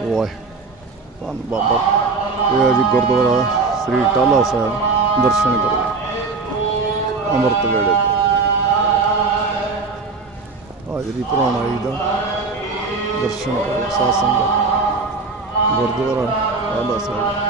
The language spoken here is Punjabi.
ਵਾਹ ਧੰਨ ਬਾਬਾ ਇਹ ਹੈ ਜੀ ਗੁਰਦੁਆਰਾ ਸ੍ਰੀ ਟਾਲਾ ਸਾਹਿਬ, ਦਰਸ਼ਨ ਕਰੋ। ਅੰਮ੍ਰਿਤ ਵੇਲੇ ਤੇ। ਹਾਜ਼ਰੀ ਭਰਾਉਣ ਜੀ ਦਾ, ਦਰਸ਼ਨ ਕਰੋ, ਸਾਧ ਸੰਗਤ। ਗੁਰਦੁਆਰਾ ਟਾਲਾ ਸਾਹਿਬ।